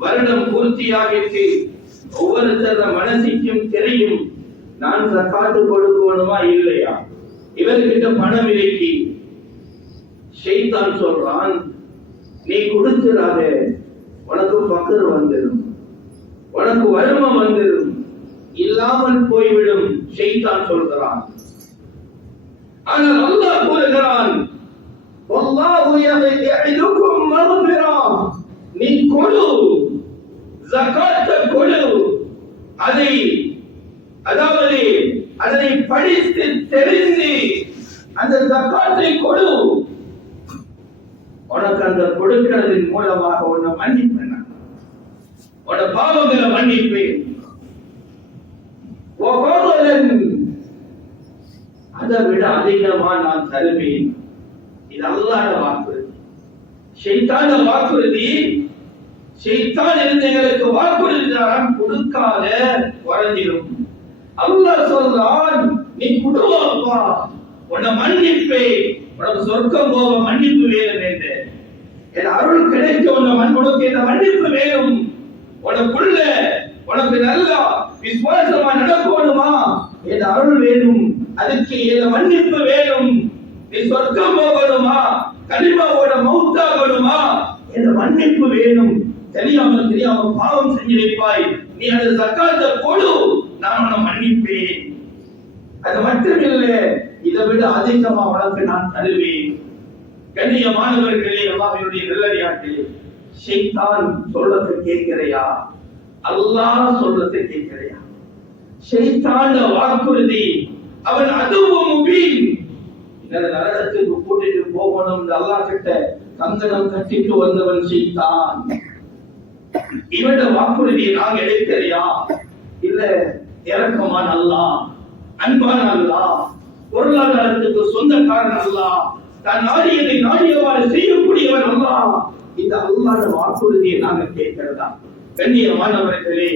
வருடம் பூர்த்தியாகிட்டு ஒவ்வொருத்தர மனசுக்கும் தெரியும் நான் ஜகாத் கொடுக்கணுமா இல்லையா. இவர்கிட்ட பணம் இருக்கு. ஷைத்தான் சொல்றான், நீ கொடுத்துறாத, உனக்கு ஃபக்ர் வந்துடும், உனக்கு வறுமை வந்துடும், இல்லாமல் போய்விடும். ஷைத்தான் சொல்கிறான். ஆனால் அல்லாஹ் கூறுகிறான், வல்லாஹு யஇதுகும் மக்ஃபிரா. நீ கொடு, ஜகாத் கொடு, அதாவது அதனை படித்து தெரிந்து அந்த ஜகாத்தை கொடு. உனக்கு அந்த கொடுக்கிறதின் மூலமாக உன்னை மன்னிப்பேன், உன்ன பாவங்களை மன்னிப்பேன். அதை விட அதிகமா நான் தருவேன். இது அல்லாஹ்வுடைய வாக்குறுதி. ஷைத்தான வாக்குறுதி. ஷைத்தான் எங்களுக்கு வாக்குறுதி தான், கொடுக்காத குறைஞ்சிடும். அல்லாஹ் சொல்றான், நீ கொடுவாப்பா, உன்னை மன்னிப்பேன், உனக்கு சொர்க்கம் போக மன்னிப்பு வேணும் என்று. என் அருள் கிடைக்க உனக்கு இந்த மன்னிப்பு வேணும். உனக்குள்ள உனக்கு நல்லா விசுவாசமா நடக்கணுமா, என் அருள் வேணும், அதுக்கு என் மன்னிப்பு வேணும். நீ சொர்க்கம் போகணுமா, கலிமாவோட மௌத்தாகணுமா, என் மன்னிப்பு வேணும். தெரியாம பாவம் செஞ்சிருப்பாய், நீ அந்த ஜகாத்தை கொடு, நான் உன்னை மன்னிப்பேன். அது மட்டுமில்லை, இதை விட அதிகமா உனக்கு நான் தருவேன். கண்ணியமானவர்களே, அல்லாஹ்வுடைய நல்லடியார்களே, ஷைத்தான் சொல்றதை கேட்கிறையா, அல்லாஹ் சொல்றதை கேட்கிறையா? ஷைத்தான் வாக்குறுதி, அவன் அதுவும் முபீன். இந்த நரகத்துக்கு கூட்டிட்டு போகணும் அல்லாஹ் கிட்ட கங்கணம் கட்டிட்டு வந்தவன் ஷைத்தான். இவன் வாக்குறுதியை நாங்க எடுக்கிறையா? இல்ல, இரக்கமான அல்லாஹ், அன்பான அல்லாஹ், பொருளாதாரத்துக்கு சொந்தக்காரன் அல்லாஹ், தான் நாடியதை நாடியவாறு செய்யக்கூடியவன் அல்லாஹ். இந்த அல்லாஹ்வுடைய வாக்குறுதியை நாங்க கேட்கிறதா? கண்ணியமானவர்களே,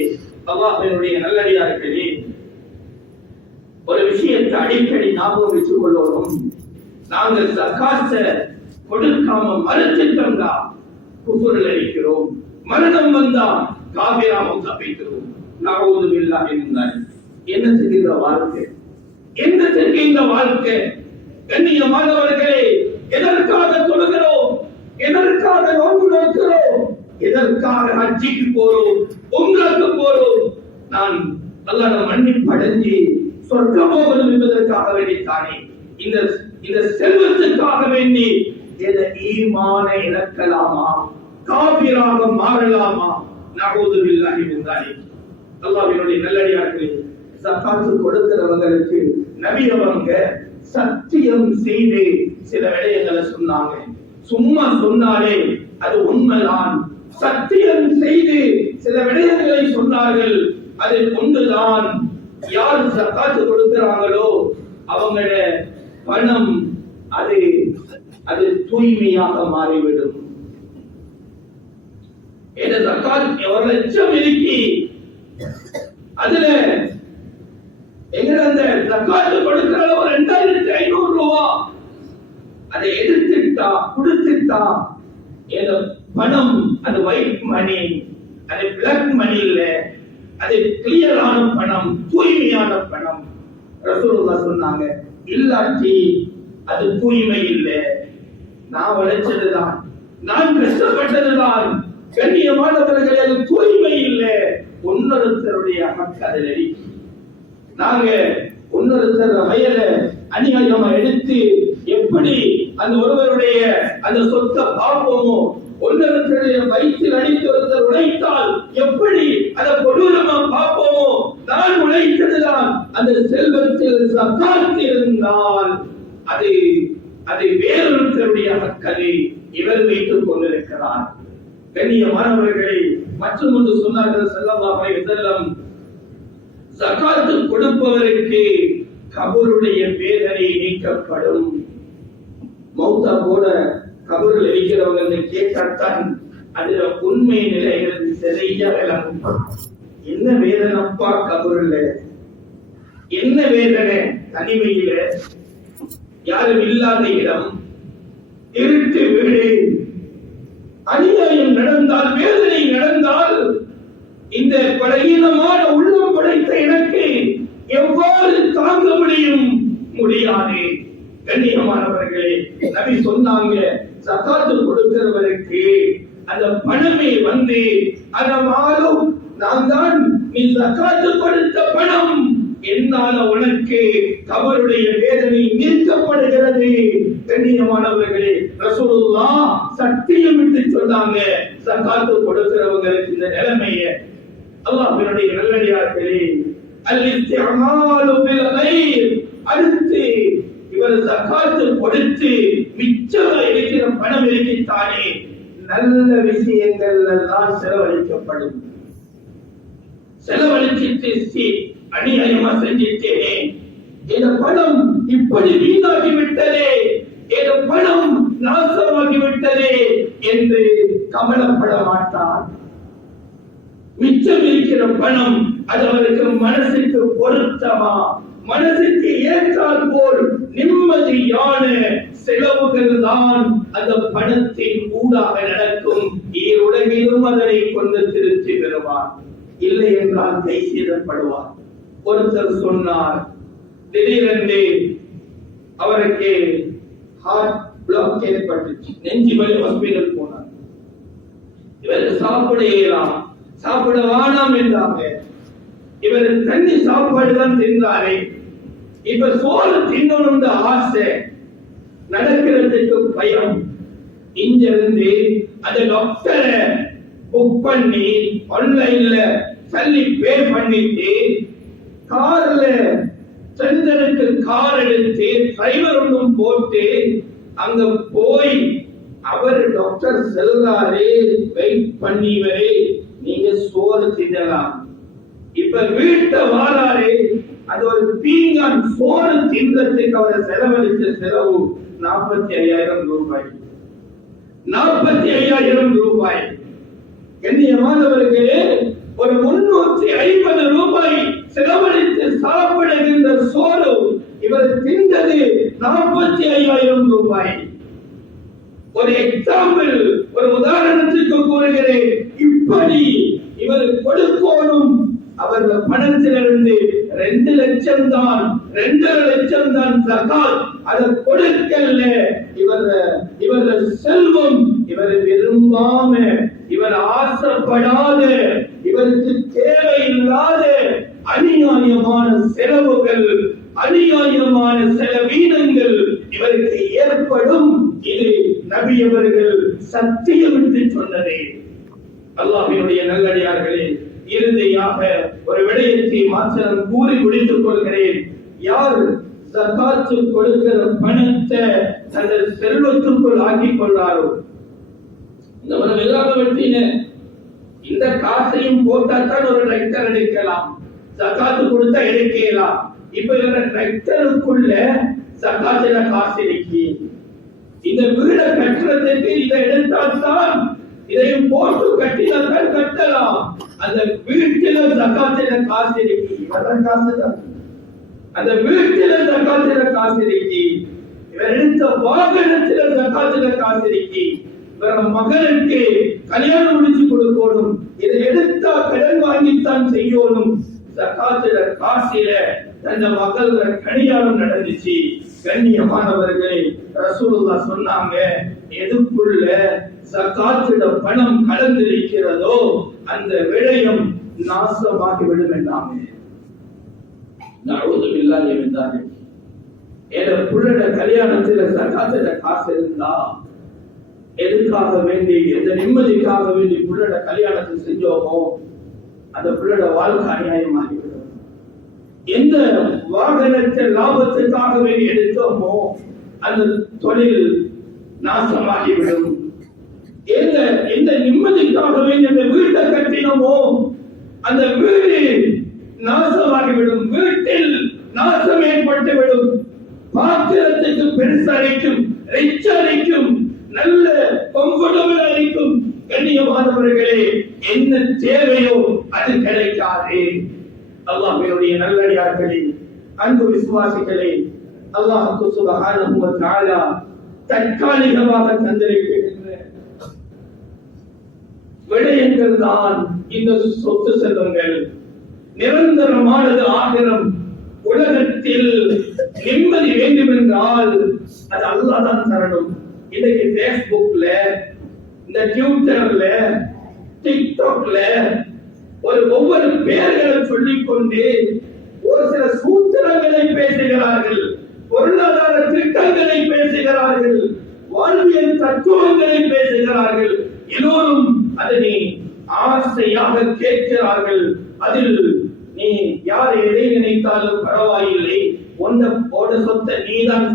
அல்லாஹ்வினுடைய நல்லடியார்களே, ஒரு விஷயத்தை அடிக்கடி ஞாபகம் வச்சுக் கொள்ளணும். நாங்கள் ஜகாத்தை கொடுக்காம மறுத்துட்டோம்னா குஃப்ரில் இருக்கிறோம். மரணம் வந்தா காபிரா மௌத்தாபிக்கிறோம். நஊது பில்லாஹி மின் ذلك. என்னத்துக்கு இந்த வாழ்க்கை? என்னத்துக்கு இந்த வாழ்க்கை? கண்ணியமானவர்களே, எதற்காக தொழுகிறோம்? எதற்காக நோன்பு நோக்கிறோம்? எதற்காக ஹஜ்ஜிக்கு போறோம், உம்ராக்கு போறோம்? நான் அல்லாஹ்வை மன்னிப்பு அடைஞ்சு சொர்க்கம் போகணும் என்பதற்காக வேண்டித்தானே. இந்த செல்வத்துக்காக வேண்டி இந்த ஈமானை இழக்கலாமா, காபிராக மாறலாமா? நஊது பில்லாஹி மின் ذلك. அல்லாஹ்வினுடைய நல்லடியார்களே, ஜகாத் கொடுக்கிறவங்களுக்கு நபி அவங்க சத்தியம் செய்து சில விடயங்களை சொன்னாங்க. சும்மா சொன்னாலே அது உண்மைதான். சத்தியம் செய்து சில விடயங்களை சொன்னார்கள். அதை கொண்டுதான் யார் ஜகாத் கொடுக்கிறாங்களோ அவங்கள பணம் அது தூய்மையாக மாறிவிடும். ஜகாத் 1 லட்சம் இருக்கு, அதுல எங்க அந்த ஜகாத் கொடுக்கிற 2500 ரூபாய் அதை எடுத்துட்டா கொடுத்துட்டா, பணம் அது ஒயிட் மணி, அது பிளாக் மணி இல்ல, அது கிளியரான பணம், தூய்மையான பணம். ரசூலுல்லாஹ் சொன்னாங்க, இல்லாட்டி அது தூய்மை இல்லை. நான் உழைச்சதுதான், நான் கஷ்டப்பட்டதுதான், கண்ணியமானவர்களே, அது தூய்மை இல்லை. இன்னொருத்தருடைய ஹக் அதில் இருக்கு. நாங்க இன்னொருத்தர் வயல அநியாயமா எடுத்து எப்படி அந்த ஒருவருடைய அந்த சொத்தை பார்ப்போமோ, ஒருத்தருடைய வயிற்றில் அடித்து ஒருத்தர் உழைத்தால் எப்படி அதை கொடூரமா பார்ப்போமோ, நான் உழைத்ததுதான் அந்த செல்வத்தில் சக்காத்து இருந்தால் அது அது வேறொருத்தருடைய ஹக்கை இவர் வைத்துக் கொண்டிருக்கிறார். கண்ணியமானவர்களை, மற்றும் ஒன்று சொன்னார்கள் ஸல்லல்லாஹு அலைஹி வஸல்லம், ஜகாத் கொடுப்பவருக்கு கபருடைய வேதனை நீக்கப்படும். மௌத்தா போல கபரில் இருக்கிறவங்க கேட்டால்தான் அதுல உண்மை நிலைகள் சரியா விளங்கும். என்ன வேதனைப்பா கபருல, என்ன வேதனை? தனிமையில, யாரும் இல்லாத இடம், இருட்டு வீடு, அநியாயம் நடந்தால், வேதனை நடந்தால், இந்த பலகீனமான உள்ளம் படைத்த எனக்கு எவ்வாறு தாங்க முடியாது. கண்ணியமானவர்களே, நபி சொன்னாங்க, ஜகாத் கொடுக்கிறவருக்கு அந்த பணமே வந்து அதனாலும் நான் தான் நீ ஜகாத் கொடுத்த பணம், என்னால உனக்கு கபருடைய வேதனை நீக்கப்படுகிறது. கண்ணியமானவர்களே, ரசூலுல்லாஹ் சத்தியம் விட்டு சொன்னாங்க, ஜகாத் கொடுக்கிறவங்களுக்கு இந்த நிலைமைய. அல்லாஹ்வினுடைய நல்லடியார்களே, அல்-இஸ்திஅமாலு பில் கைர், அடுத்து இவர் ஜகாத் கொடுத்து மிச்சம் இருக்கிற பணம் இருக்கித்தானே, நல்ல விஷயங்கள் எல்லாம் செலவழிக்கப்படும். செலவழிச்சிட்டு அநியாயமா செஞ்சிட்டேனே, இந்த பணம் இப்படி வீணாகி விட்டதே, இந்த பணம் நாசமாகி விட்டதே என்று கவலைப்பட மாட்டார். மிச்சம் இருக்கிற பணம் அது அவருக்கு மனசுக்கு பொருத்தமா, மனசுக்கு ஏற்றால் போல் நிம்மதியான செலவுகள் தான் அந்த பணத்தின் ஊடாக நடக்கும். உலகிலும் அதனை கொண்டு திருச்சி பெறுவார், இல்லை என்றால் கை செய்தப்படுவார். ஒருத்தர் சொன்னார், திடீரென்று அவருக்கு ஹார்ட் பிளாக் ஏற்பட்டுச்சு, நெஞ்சு வலி, ஹாஸ்பிடல் போனார். இவர் சாப்பிட வேணாம் என்றாங்க. இவர் தண்ணி சாப்பாடு தான் தின்றாரே, இப்ப சோறு தின்னணும் ஆசை, நடக்கிறதுக்கு பயம். இங்கிருந்து அந்த டாக்டரை புக் பண்ணி ஆன்லைன்ல தள்ளி பே பண்ணிட்டு கார்ல சென்டருக்கு கார் எடுத்து டிரைவர் ஒன்றும் போட்டு அங்க போய் அவர் டாக்டர் செல்றாரு, வெயிட் பண்ணிவரே, நீங்க சோறு தின்னலாம். இப்ப வீட்டை வாராரு, அது ஒரு பீங்கான் சோறு தின்றதுக்கு அவரை செலவழிச்ச செலவு 45,000 ரூபாய். 45,000 ரூபாய். கண்ணியமானவர்களே, ஒரு 350 ரூபாய் செலவழித்து சாப்பிடுகின்ற சோறு இவர் தின்றது 45,000 ரூபாய். ஒரு எக்ஸாம்பிள், ஒரு உதாரணத்துக்கு கூறுகிறேன். இப்படி இவர் கொடுக்கணும். அவர் பணத்திலிருந்து 2 லட்சம் தான், 2.5 லட்சம் தான் ஜகாத். அதை கொடுக்கல. இவர் செல்வம் இவர் விரும்பாம, இவர் ஆசைப்படாத, இவருக்கு தேவையில்லாத அநியாயமான செலவுகள், அநியாயமான செலவீனங்கள் இவருக்கு ஏற்படும். இது நபி அவர்கள் சத்தியமிட்டு சொன்னதே. அல்லாஹ்வினுடைய நல்லடியார்களே, இறுதியாக ஒரு விடயத்தை மாத்திரம் கூறி முடித்துக் கொள்கிறேன். யார் ஜகாத் கொடுக்கிற பணத்தை தனது செல்வத்துக்குள் ஆக்கிக் கொள்ளாரோ, இந்த ஒரு வெள்ளாம வெட்டின இந்த காசையும் போட்டாத்தான் ஒரு டிராக்டர் எடுக்கலாம், ஜகாத் கொடுத்தா எடுக்கலாம். இப்ப இவர டிராக்டருக்குள்ள ஜகாத்துல காசு இருக்கு. இந்த வீட கட்டுறதுக்கு இதை எடுத்தால்தான், இதையும் போட்டு கட்டினால்தான் கட்டலாம். அந்த வீட்டில ஜகாத்துல காசு இருக்கு, இவரது காசு தான். அந்த வீட்டில ஜகாத்துல காசு இருக்கு, இவர் எடுத்த வாகனத்துல ஜகாத்துல காசு இருக்கு. மகனுக்கு கல்யாணம் முடிச்சு கொடுக்கணும், இதை எடுத்தா கடன் வாங்கித்தான் செய்யணும். ஜகாத்துல காசில தந்த மகள் கல்யாணம் நடந்துச்சு. கண்ணியமானவர்களே, ரசூலுல்லாஹ் சொன்னாங்க, எதுக்குள்ள ஜகாத்துல பணம் கலந்திருக்கிறதோ அந்த விடயம் நாசமாகிவிடும் என்றாங்க. நஊது பில்லாஹி மின் தாலிக். ஏதோ புள்ளட கல்யாணத்துல ஜகாத்துல காசு இருந்தா எதுக்காக வேண்டி, எந்த நிம்மதிக்காக வேண்டி புள்ளட கல்யாணத்தை செஞ்சோமோ அந்த புள்ளட வாழ்க்கை அநியாயமாகிவிடும். எந்த வாகனத்தை லாபத்துக்காக வேண்டி எடுத்தோமோ அந்த தொழில் நாசமாகிவிடும். எந்த நிம்மதிக்காக வேண்டி அந்த வீட்டை கட்டினோமோ அந்த வீடு நாசமாகிவிடும். வீட்டில் நாசம் ஏற்பட்டுவிடும். பாத்திரத்துக்கு பெருசளிக்கும், ரிச்சளிக்கும், நல்ல கம்ஃபர்டபிள் அளிக்கும். கண்ணியமானவர்களே, என்ன தேவையோ அது கிடைக்காது. அல்லாஹ்வினுடைய நல்லடியார்களே, அன்பு விசுவாசிகளே, அல்லாஹ் சுப்ஹானஹு வ தஆலா தற்காலிகமாக தந்திருக்கின்ற விடயங்கள் தான் இந்த சொத்து செல்வங்கள். நிரந்தரமானது ஆகிரம். உலகத்தில் நிம்மதி வேண்டும் என்றால் அது அல்லாஹ் தான் தரணும். இன்னைக்கு பேஸ்புக்ல, இந்த ட்விட்டர்ல, டிக்டாக்ல ஒவ்வொரு பெயர்களை சொல்லிக் கொண்டு ஒரு சில சூத்திரங்களை பேசுகிறார்கள், பொருளாதார திட்டங்களை பேசுகிறார்கள், வாழ்வியல் தத்துவங்களை பேசுகிறார்கள். எல்லோரும் அதனை ஆசையாக கேட்கிறார்கள். அதில் நீ யார் எதை நினைத்தாலும் பரவாயில்லை, உன்னோட சொத்தை நீதான்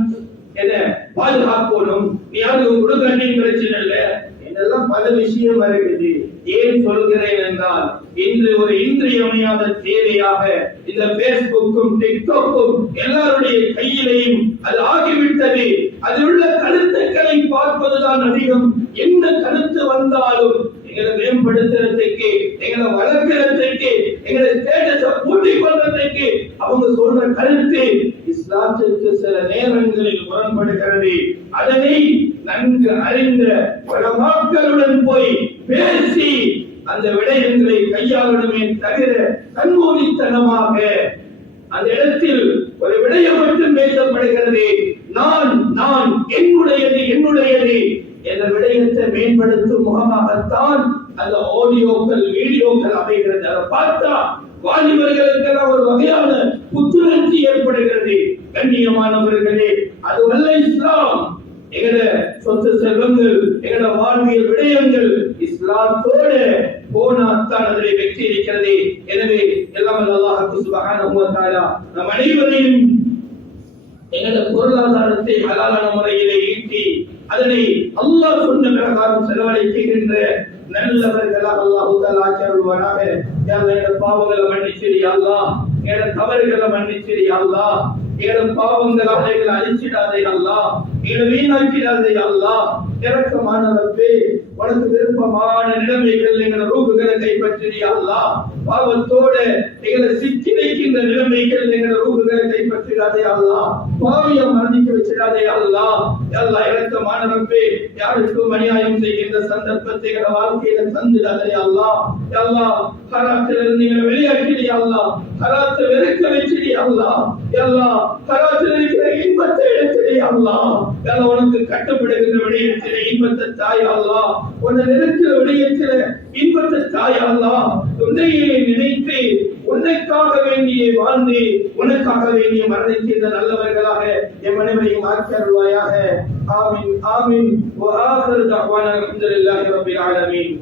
என பாதுகாக்கணும், நீ யாருக்கு கொடுக்கணும் பிரச்சனை இல்லை என்றெல்லாம் பல விஷயம் வருகிறது. ஏன் சொல்கிறேன் என்றால், இன்று ஒரு இன்றியமையாத தேவையாக இந்த பேஸ்புக்கும் டிக்டாக்கும் எல்லாருடைய கையிலையும் அது ஆகிவிட்டது. அதில் உள்ள கருத்துக்களை பார்ப்பதுதான் அதிகம். என்ன கருத்து வந்தாலும் எங்களை மேம்படுத்துறதுக்கு, எங்களை வளர்க்கிறதுக்கு, எங்களை ஸ்டேட்டஸை கூட்டிக் கொள்றதுக்கு அவங்க சொல்ற கருத்து இஸ்லாத்திற்கு சில நேரங்களில் முரண்படுகிறது. அதனை நன்கு அறிந்த உலமாக்களுடன் போய் பேசி அந்த விடயங்களை கையாளணுமே தவிர கண்மூடித்தனமாக அந்த இடத்தில் ஒரு விடயம் மட்டும் பேசப்படுகிறது. நான் என்னுடையது என்ற விடயத்தை மேம்படுத்தும் முகமாகத்தான் அந்த ஆடியோக்கள், வீடியோக்கள் அமைகிறது. அதை பார்த்தா வாலிபர்களுக்கு ஒரு வகையான புத்துணர்ச்சி ஏற்படுகிறது. கண்ணியமானவர்களே, அதுவல்ல இஸ்லாம். எங்கட சொத்து செல்வங்கள், எங்கட வாழ்வியல் விடயங்கள் இஸ்லாத்தோடு போனாத்தான் அதிலே வெற்றி இருக்கிறது. எனவே எல்லாம் அல்லாஹ் சுப்ஹானஹு வ தஆலா நம் அனைவரையும் எங்கட பொருளாதாரத்தை ஹலாலான முறையிலே ஈட்டி அதனை அல்லாஹ் சொன்ன பிரகாரம் செலவழிக்கின்ற நல்லவர்களாக அல்லாஹ் தஆலா ஆக்கியருள்வானாக. யா அல்லாஹ், எங்கட பாவங்களை மன்னிச்சிடு யா அல்லாஹ், எங்கட தவறுகளை மன்னிச்சிடு யா அல்லாஹ், எங்கட பாவங்களாக எங்களை அழிச்சிடாதே அல்லாஹ், எங்களை வீணாக்கிடாதே அல்லாஹ். இரக்கமான ரப்பே, உனக்கு விருப்பமான நிலைமைகள் எங்களை ரூகுகளை கைப்பற்றிடு யா அல்லாஹ். பாவத்தோட எங்களை சிக்கி வைக்கின்ற நிலைமைகள் எங்களை ரூகுகளை கைப்பற்றிடாதே அல்லாஹ். பாவியை மரணிக்க வச்சிடாதே அல்லாஹ். அல்லாஹ் இரக்கமான ரப்பே, யாருக்கும் அநியாயம் செய்கின்ற சந்தர்ப்பத்தை எங்களை வாழ்க்கையில தந்துடாதே அல்லாஹ். அல்லாஹ், ஹராத்திலிருந்து எங்களை வெளியாக்கிடு யா அல்லாஹ், ஹராத்தை வெறுக்க வச்சிடு யா அல்லாஹ். அல்லாஹ், ஹராத்தில் இருக்கிற இன்பத்தை எடுத்துடு யா அல்லாஹ். அல்லாஹ், உனக்கு கட்டுப்படுகின்ற விடயத்திலே இன்பத்தை தாய் அல்லாஹ், உன்னை நிறுத்துகிற விடயத்திலே இன்பத்தை தாய் அல்லாஹ். உன்னையே நினைத்து உன்னைக்காக வேண்டிய வாழ்ந்து உனக்காக வேண்டிய மரணிக்கின்ற நல்லவர்களாக எம் அனைவரையும் ஆக்கி அருள்வாயாக. ஆமீன் ஆமீன். வ ஆகிரு தஅவானா அல்ஹம்துலில்லாஹி ரப்பில் ஆலமீன்.